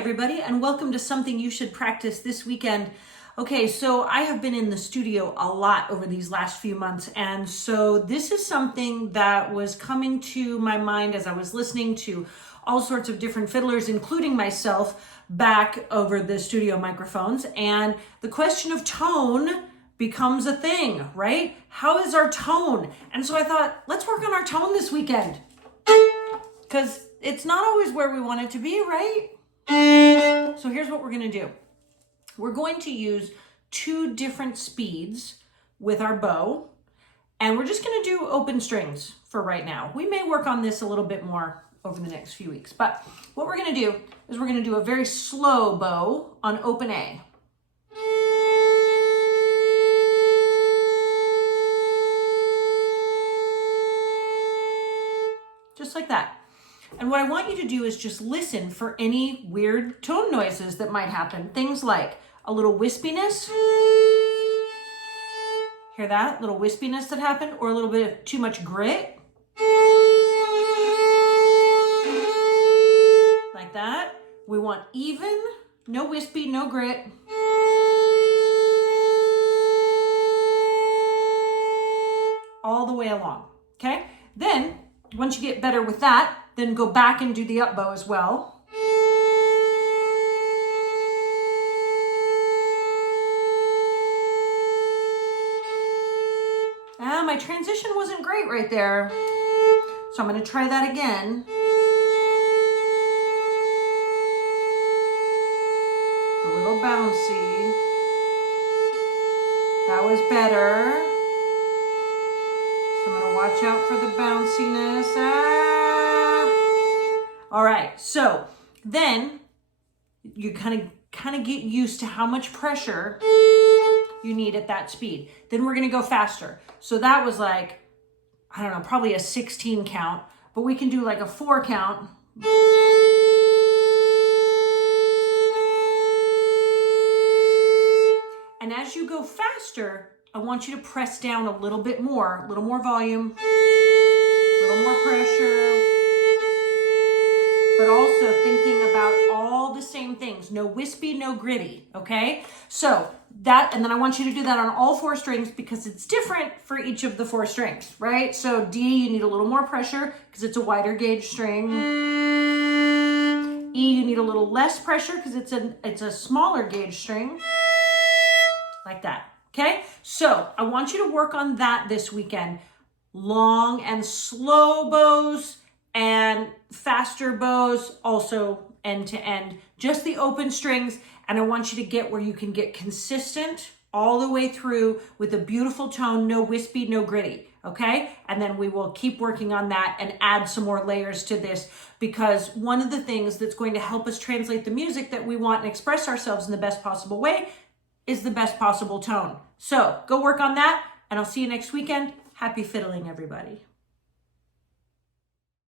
everybody, and welcome to Something You Should Practice this weekend. Okay, so I have been in the studio a lot over these last few months, and so this is something that was coming to my mind as I was listening to all sorts of different fiddlers, including myself, back over the studio microphones, and the question of tone becomes a thing, right? How is our tone? And so I thought, let's work on our tone this weekend, because it's not always where we want it to be, right? So here's what we're going to do. We're going to use two different speeds with our bow, and we're just going to do open strings for right now. We may work on this a little bit more over the next few weeks, but what we're going to do is we're going to do a very slow bow on open A. Just like that. And what I want you to do is just listen for any weird tone noises that might happen. Things like a little wispiness. Hear that? Little wispiness that happened, or a little bit of too much grit. Like that. We want even, no wispy, no grit. All the way along, okay? Then, once you get better with that, then go back and do the up bow as well. My transition wasn't great right there, so I'm going to try that again. A little bouncy. That was better. So I'm going to watch out for the bounciness. All right, so then you kind of get used to how much pressure you need at that speed. Then we're going to go faster. So that was like, I don't know, probably a 16 count, but we can do like a 4 count. And as you go faster, I want you to press down a little bit more, a little more volume, a little more pressure, but also thinking about all the same things. No wispy, no gritty, okay? So that, and then I want you to do that on all 4 strings because it's different for each of the 4 strings, right? So D, you need a little more pressure because it's a wider gauge string. E, you need a little less pressure because it's a smaller gauge string, like that. Okay, so I want you to work on that this weekend. Long and slow bows and faster bows, also end to end. Just the open strings, and I want you to get where you can get consistent all the way through with a beautiful tone, no wispy, no gritty, okay? And then we will keep working on that and add some more layers to this, because one of the things that's going to help us translate the music that we want and express ourselves in the best possible way is the best possible tone. So go work on that, and I'll see you next weekend. Happy fiddling, everybody.